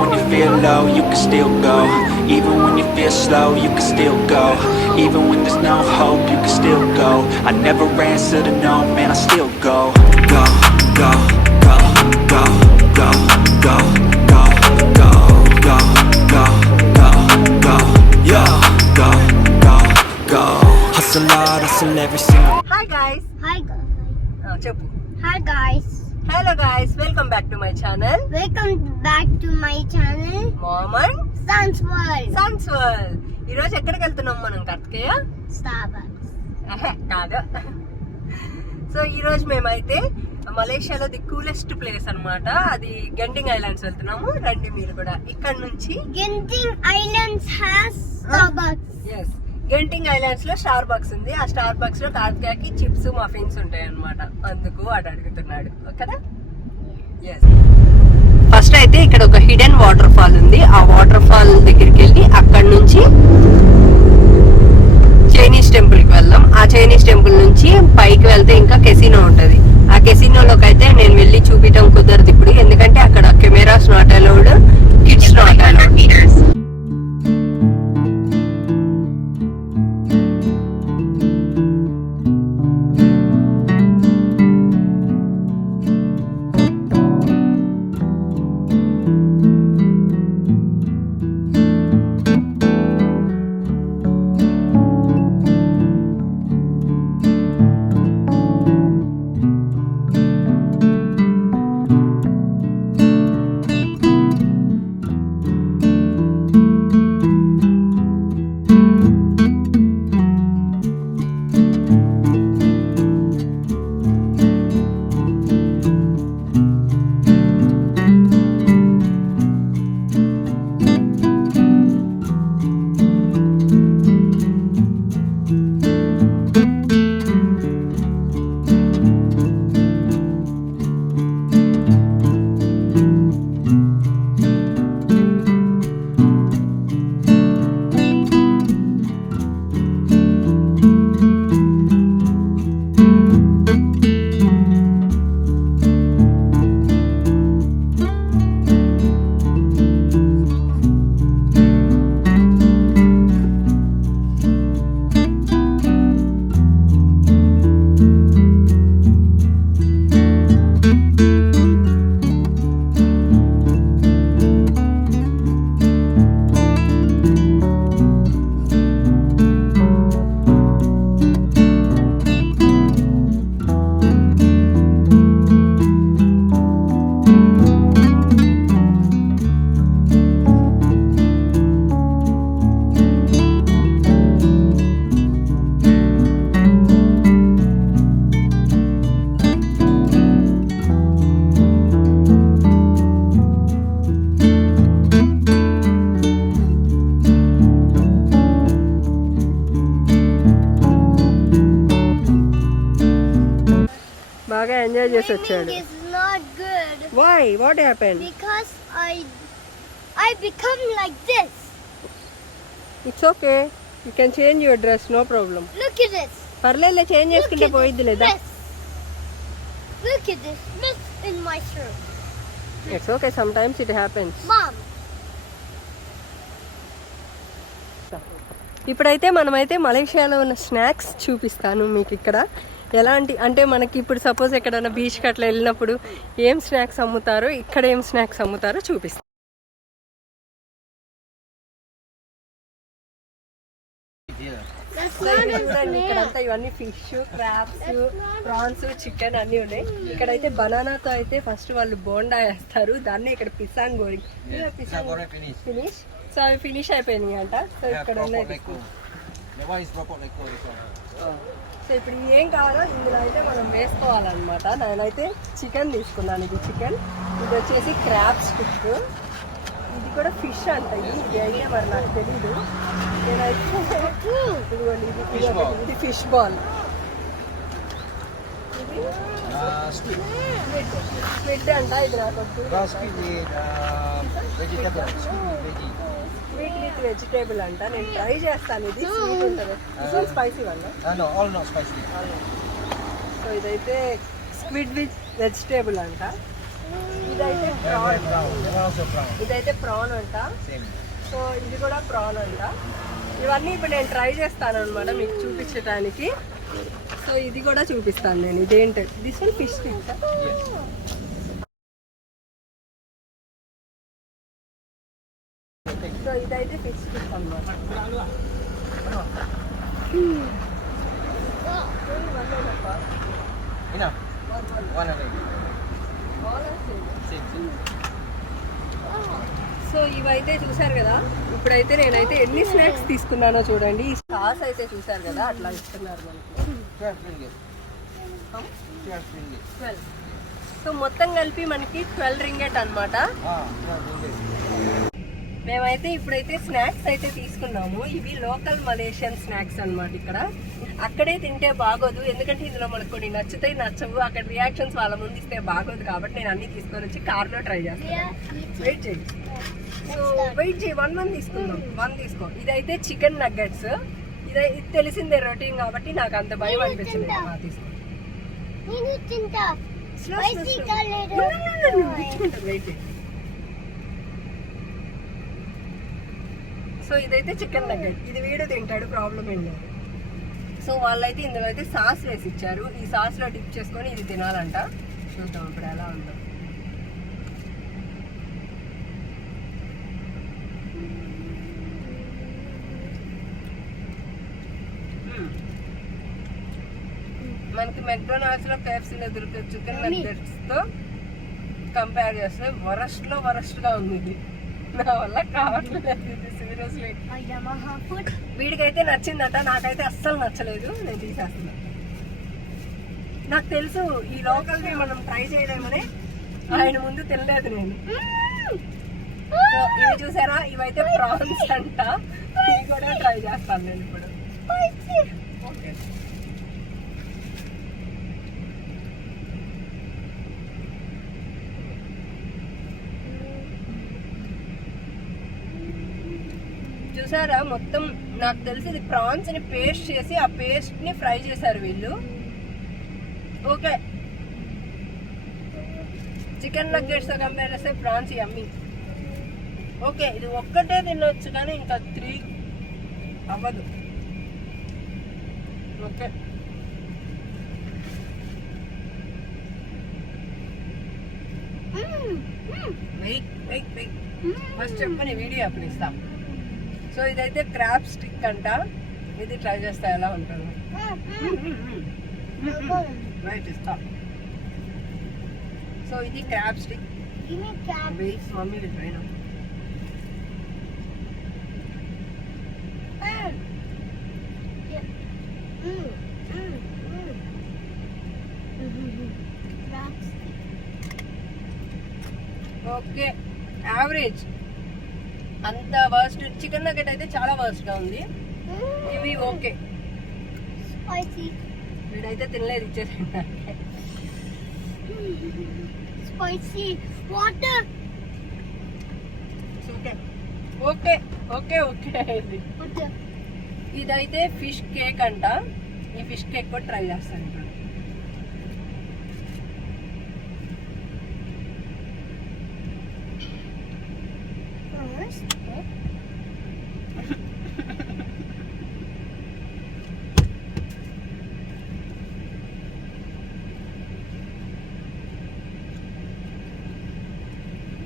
when you feel low, you can still go. Even when you feel slow, you can still go. Even when there's no hope, you can still go. I never answer to no, man, I still go. Go, go, go, go, go, go, go, go, go, go, go, go, yo, go, go, go. Hustle hard, hustle every single. Hi guys. Hi guys. చెప్పు. Hi guys. Hello guys, welcome back to my channel. Welcome back to my channel. Mom and Sun's World. Sun's World. ఈ రోజు ఎక్కడికి వెళ్తున్నాం మనం కార్తికేయ? Starbucks. కాదు. సో ఈ రోజు మేమైతే మలేషియాలో ది కూలెస్ట్ ప్లేస్ అన్నమాట. అది గెంటింగ్ ఐలాండ్స్ వెళ్తున్నాము. రండి మీరు కూడా ఇక్కడ నుంచి. Genting Highlands has Starbucks. yes, గెంటింగ్ ఐలాండ్స్ లో స్టార్ బక్స్ ఉంది. ఆ స్టార్ బక్స్ లో కార్తికేయకి చిప్స్ మఫిన్స్ ఉంటాయి అన్నమాట. అందుకు వాడు అడుగుతున్నాడు ఓకేనా. ఫస్ట్ అయితే ఇక్కడ ఒక హిడెన్ వాటర్ ఫాల్ ఉంది. ఆ వాటర్ ఫాల్ దగ్గరికి వెళ్ళి అక్కడ నుంచి చైనీస్ టెంపుల్ కి వెళ్దాం. ఆ చైనీస్ టెంపుల్ నుంచి పైకి వెళ్తే ఇంకా కెసినో ఉంటది. ఆ కెసినోలోకి అయితే నేను వెళ్ళి చూపించడం కుదరదు ఇప్పుడు, ఎందుకంటే అక్కడ cameras not allowed, kids not allowed. బాగా ఎంజాయ్ చేసి వచ్చాడు. Swimming is not good. Why? What happened? Because I become like this. It's okay. You can change your dress, no problem. Look at this. పర్లేదులే, చేంజ్ చేసుకుంటే పోయిద్ది లేదా. Look at this mess in my shirt. It's okay, sometimes it happens. Mom. ఇప్పుడైతే మనమైతే మలేషియాలో ఉన్న స్నాక్స్ చూపిస్తాను మీకు. ఇక్కడ ఎలాంటి అంటే మనకి ఇప్పుడు సపోజ్ ఎక్కడైనా బీచ్కి అట్లా వెళ్ళినప్పుడు ఏం స్నాక్స్ అమ్ముతారో, ఇక్కడ ఏం స్నాక్స్ అమ్ముతారో చూపిస్తాను. ఇక్కడంతా ఇవన్నీ ఫిష్, క్రాబ్స్, ప్రాన్స్, చికెన్ అన్నీ ఉన్నాయి. ఇక్కడైతే బనానాతో అయితే ఫస్ట్ వాళ్ళు బోండా వేస్తారు, దాన్ని ఇక్కడ పిసాంగ్ గోరింగ్ ఫినిష్. సో అవి ఫినిష్ అయిపోయినాయి అంట. సో ఇక్కడ ఉన్నాయి. సో ఇప్పుడు ఏం కావాలో ఇందులో అయితే మనం వేసుకోవాలన్నమాట. నేనైతే చికెన్ తీసుకున్నాను. ఇది చికెన్, ఇది వచ్చేసి క్రాబ్ స్టిక్, ఇది కూడా ఫిష్ అంట. ఇది ఐడియా మరి నాకు తెలీదు. నేనైతే ఇదిగోండి, ఇది ఫిష్ బాల్, ఇది స్క్విడ్ అంట. ఇది నాకు స్వీట్ విత్ వెజిటేబుల్ అంట. నేను ట్రై చేస్తాను. ఇది స్వీట్ ఉంటుంది, స్పైసీ వల్ల. సో ఇదైతే స్క్విడ్ విత్ వెజిటేబుల్ అంట. ఇదైతే ప్రాన్ అంట. సో ఇది కూడా ప్రాన్ అంట. ఇవన్నీ ఇప్పుడు నేను ట్రై చేస్తాను అనమాట మీకు చూపించడానికి. సో ఇది కూడా చూపిస్తాను నేను. ఇదేంటి this one fish stick. So ఇదైతే ఫిష్ స్టిక్ అనమాట. సో ఇవైతే చూసారు కదా. ఇప్పుడైతే నేనైతే ఎన్ని స్నాక్స్ తీసుకున్నానో చూడండి. ఈ సాస్ అయితే చూసారు కదా అట్లా ఇస్తున్నారు మనకి. 12. సో మొత్తం కలిపి మనకి 12 రింగెట్ అనమాట. మేమైతే ఇప్పుడైతే స్నాక్స్ అయితే తీసుకున్నాము. ఇవి లోకల్ మలేషియన్ స్నాక్స్ అనమాట. ఇక్కడ అక్కడే తింటే బాగోదు, ఎందుకంటే ఇందులో మనకు కొన్ని నచ్చుతాయి నచ్చవు. అక్కడ రియాక్షన్స్ వాళ్ళ ముందు ఇస్తే బాగోదు కాబట్టి నేను అన్ని తీసుకొని వచ్చి కార్లో ట్రై చేస్తాను. వెయిట్ చేయి. సో వెయిట్ చేయి. 1 తీసుకుందాం. 1 తీసుకో. ఇదైతే చికెన్ నగ్గెట్స్. ఇది తెలిసిందే రొటీన్ కాబట్టి నాకు అంత భయం అనిపించింది. తీసుకో. వెయిట్ చేయి. సో ఇదైతే చికెన్ నగ్గెట్. ఇది వీడు తింటాడు, ప్రాబ్లం ఏం లేదు. సో వాళ్ళైతే ఇందులో అయితే సాస్ వేసి ఇచ్చారు. ఈ సాస్లో డిప్ చేసుకొని ఇది తినాలంట. చూద్దాం ఇప్పుడు ఎలా ఉందో. మనకి మెక్డొనాల్డ్స్లో KFCలో దొరికే చికెన్ నగ్గెట్స్తో కంపేర్ చేస్తే వరస్ట్గా ఉంది ఇది. నా వల్ల కావట్లేదు ఇది సీరియస్లీ. వీడికైతే నచ్చిందట, నాకైతే అస్సలు నచ్చలేదు. నేను తీసేస్తున్నా. నాకు తెలుసు ఈ లోకల్ని మనం ట్రై చేయలేమని ఆయన ముందు తినలేదు నేను. సో ఇవి చూసారా, ఇవైతే ప్రాన్స్ అంట. ఇవి కూడా ట్రై చేస్తాను నేను ఇప్పుడు. ఓకే. చూసారా, మొత్తం నాకు తెలిసి ఇది ప్రాన్స్ ని పేస్ట్ చేసి ఆ పేస్ట్ ని ఫ్రై చేశారు వీళ్ళు. ఓకే, చికెన్ నగ్గెట్స్ తో కంపేర్ చేస్తే ప్రాన్స్ యమ్మీ. ఓకే, ఇది ఒక్కటే తినొచ్చు కానీ ఇంకా 3 అవ్వదు. ఓకే, వెయిట్ ఫస్ట్ చెప్పని వీడియో అప్పుడు ఇస్తాం. సో ఇదైతే క్రాబ్ స్టిక్ అంట. ఇది ట్రై చేస్తా ఎలా ఉంటుంది. రైట్, ఇస్తా. సో ఇది క్రాబ్ స్టిక్. మమ్మీ ట్రై నా. Okay, average. అంత వర్స్ట్. చికెన్ నగ్గెట్ అయితే చాలా వర్స్ట్ గా ఉంది. ఇవి ఓకే. వీడైతే తినలేదు, ఇచ్చేసండి. Spicy water. Okay okay okay okay. ఇదైతే ఫిష్ కేక్ అంట. ఈ ఫిష్ కేక్ కూడా ట్రై చేస్తాను ఇప్పుడు.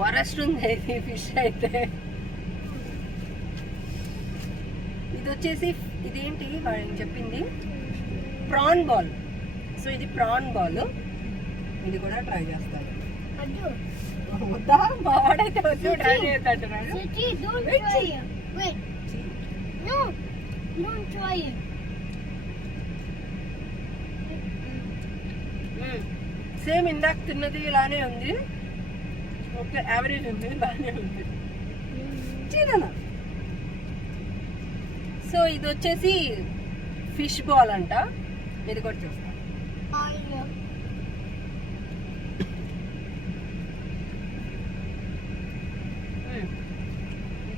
వరస్ట్ ఉంది ఈ ఫిష్ అయితే. ఇది వచ్చేసి ఇదేంటి వాడు చెప్పింది, ప్రాన్ బాల్. సో ఇది ప్రాన్ బాల్. ఇది కూడా ట్రై చేస్తాను. వద్దా, వాడైతే వచ్చి ట్రై చేస్తాడు. సేమ్ ఇందాక తిన్నది ఇలానే ఉంది. ఓకే, యావరేజ్ ఉంది, బాగానే ఉంది. చిన్న. సో ఇది వచ్చేసి ఫిష్ బాల్ అంట. ఇది కూడా చూస్తాం.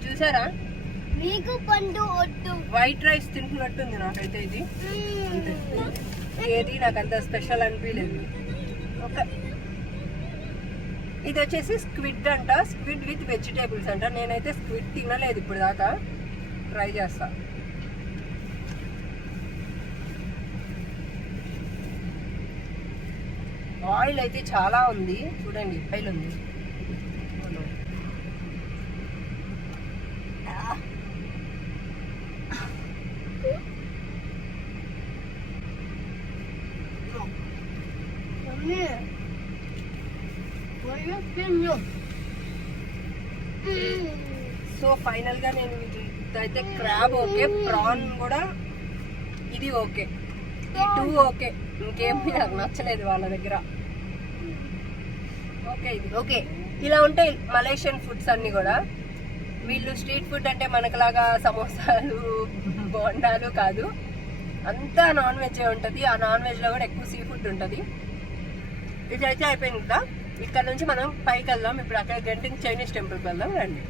చూసారా, మీకు పండు వద్దు. వైట్ రైస్ తింటున్నట్టుంది నాకైతే ఇది. ఏది నాకు అంత స్పెషల్ అనిపించలేదు. ఓకే, ఇది వచ్చేసి స్క్విడ్ అంట, స్క్విడ్ విత్ వెజిటేబుల్స్ అంట. నేనైతే స్క్విడ్ తినలేదు ఇప్పుడు దాకా, ట్రై చేస్తా. ఆయిల్ అయితే చాలా ఉంది చూడండి, ఆయిల్ ఉంది. సో ఫైనల్ గా నేను అయితే క్రాబ్ ఓకే, ప్రాన్ కూడా ఇది ఓకే, ఈ 2 ఓకే, ఇంకేమి నాకు నచ్చలేదు వాళ్ళ దగ్గర. ఓకే ఇది ఓకే. ఇలా ఉంటాయి మలేషియన్ ఫుడ్స్ అన్ని కూడా. వీళ్ళు స్ట్రీట్ ఫుడ్ అంటే మనకులాగా సమోసాలు బోండాలు కాదు, అంతా నాన్ వెజ్ ఉంటుంది. ఆ నాన్ వెజ్ లో కూడా ఎక్కువ సీ ఫుడ్ ఉంటుంది. ఇది అయితే అయిపోయింది కదా, ఇక్కడ నుంచి మనం పైకి వెళ్దాం. ఇప్పుడు అక్కడ గెంటింగ్ చైనీస్ టెంపుల్కి వెళ్దాం రండి.